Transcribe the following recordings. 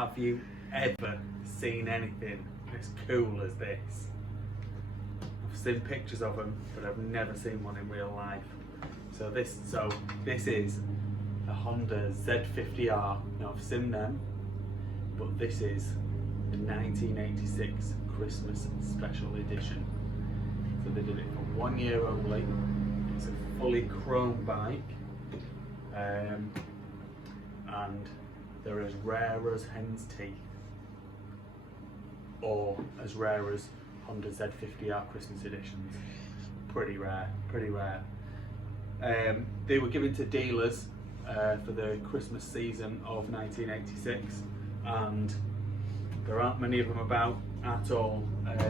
have you ever seen anything as cool as this? I've seen pictures of them, but I've never seen one in real life. So this is a Honda Z50r. Now I've seen them, but this is the 1986 Christmas Special Edition. So they did it for 1 year only. It's a fully chrome bike, and they're as rare as hen's teeth, or as rare as Honda Z50r Christmas editions. Pretty rare, pretty rare. They were given to dealers for the Christmas season of 1986, and there aren't many of them about at all.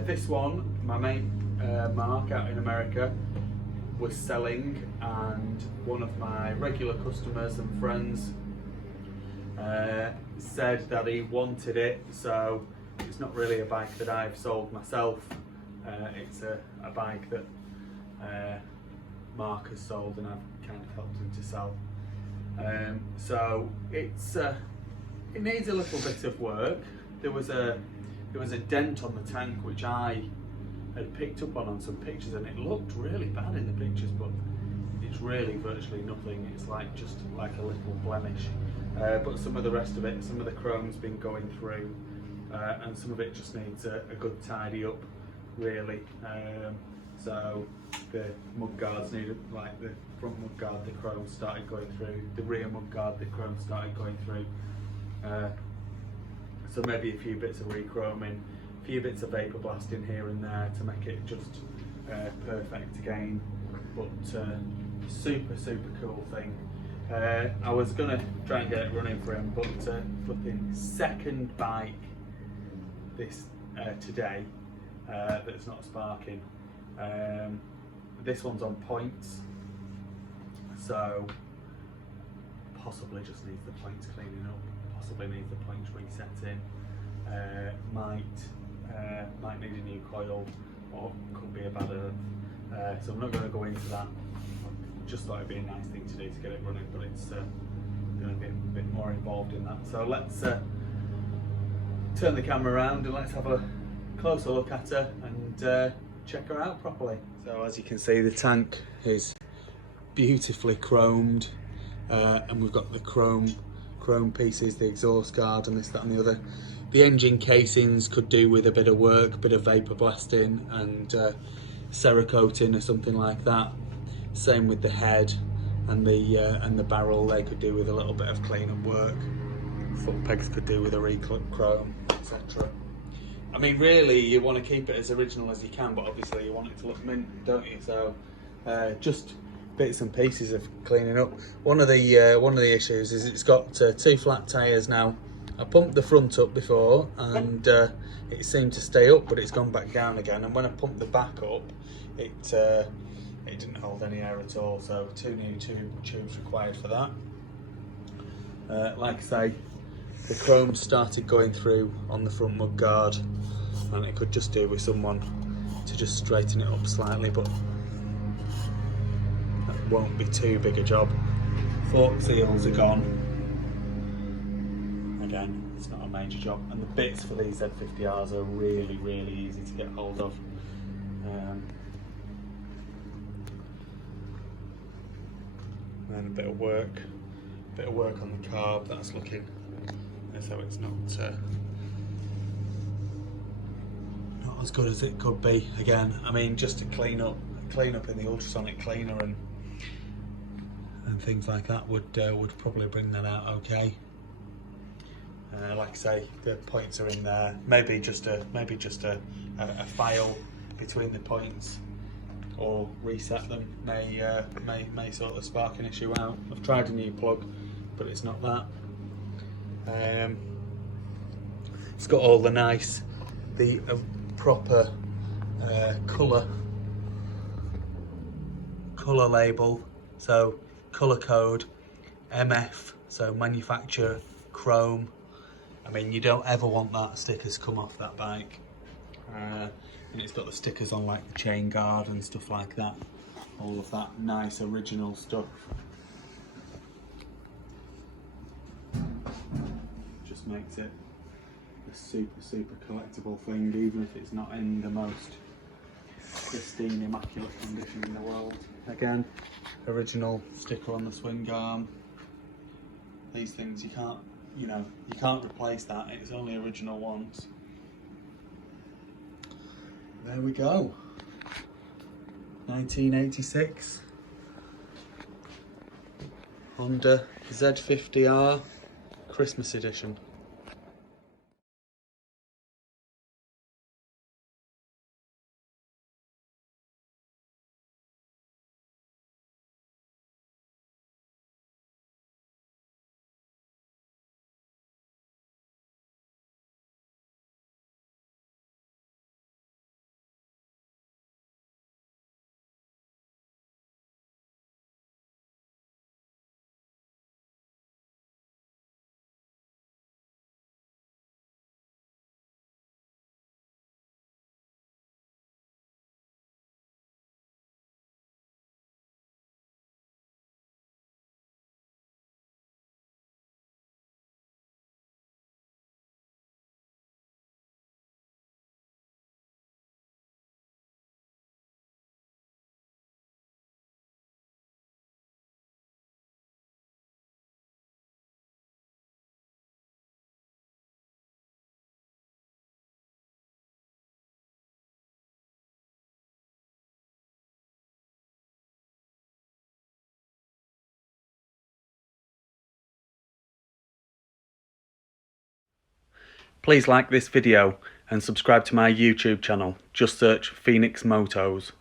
This one, my mate Mark out in America was selling, and one of my regular customers and friends said that he wanted it. So it's not really a bike that I've sold myself, it's a bike that Mark has sold and I've kind of helped him to sell. So it needs a little bit of work. There was a dent on the tank which I had picked up on some pictures, and it looked really bad in the pictures, but it's really virtually nothing. It's like just like a little blemish, but some of the rest of it, some of the chrome's been going through, and some of it just needs a good tidy up, really. So the mud guards needed, like the front mud guard, the chrome started going through, the rear mud guard, the chrome started going through. So maybe a few bits of re-chroming, a few bits of vapor blasting here and there to make it just perfect again. But super cool thing. I was gonna try and get it running for him, but flipping second bike this today that's not sparking. This one's on points, so possibly just needs the points cleaning up. Possibly needs the points resetting. Might need a new coil, or could be a bad earth. So I'm not going to go into that. I just thought it'd be a nice thing to do to get it running, but it's going to be a bit more involved in that. So let's turn the camera around and let's have a closer look at her and check her out properly. So as you can see, the tank is beautifully chromed, and we've got the chrome pieces, the exhaust guard and this, that and the other. The engine casings could do with a bit of work, a bit of vapor blasting and cerakoting or something like that. Same with the head and the barrel, they could do with a little bit of clean-up work. Foot pegs could do with a reclip chrome, etc. I mean, really, you want to keep it as original as you can, but obviously you want it to look mint, don't you? So just bits and pieces of cleaning up. One of the issues is it's got two flat tyres now. I pumped the front up before and it seemed to stay up, but it's gone back down again. And when I pumped the back up, it didn't hold any air at all. So 2 new tubes required for that. Like I say, the chrome started going through on the front mud guard, and it could just do with someone to just straighten it up slightly, but that won't be too big a job. Fork seals are gone. Again, it's not a major job, and the bits for these Z50Rs are really easy to get hold of. And a bit of work on the carb. That's looking so it's not as good as it could be. Again, I mean, just to clean up in the ultrasonic cleaner and things like that would probably bring that out okay. Like I say, the points are in there. Maybe just a file between the points, or reset them may sort the sparking issue out. I've tried a new plug, but it's not that. It's got all the proper colour label, so colour code MF, so manufacturer chrome. I mean, you don't ever want that stickers come off that bike. And it's got the stickers on like the chain guard and stuff like that. All of that nice original stuff. Just makes it a super collectible thing, even if it's not in the most pristine, immaculate condition in the world. Again, original sticker on the swing arm. These things you can't, you can't replace that. It's only original once. There we go. 1986 Honda Z50r Christmas edition. Please like this video and subscribe to my YouTube channel. Just search Phoenix Motos.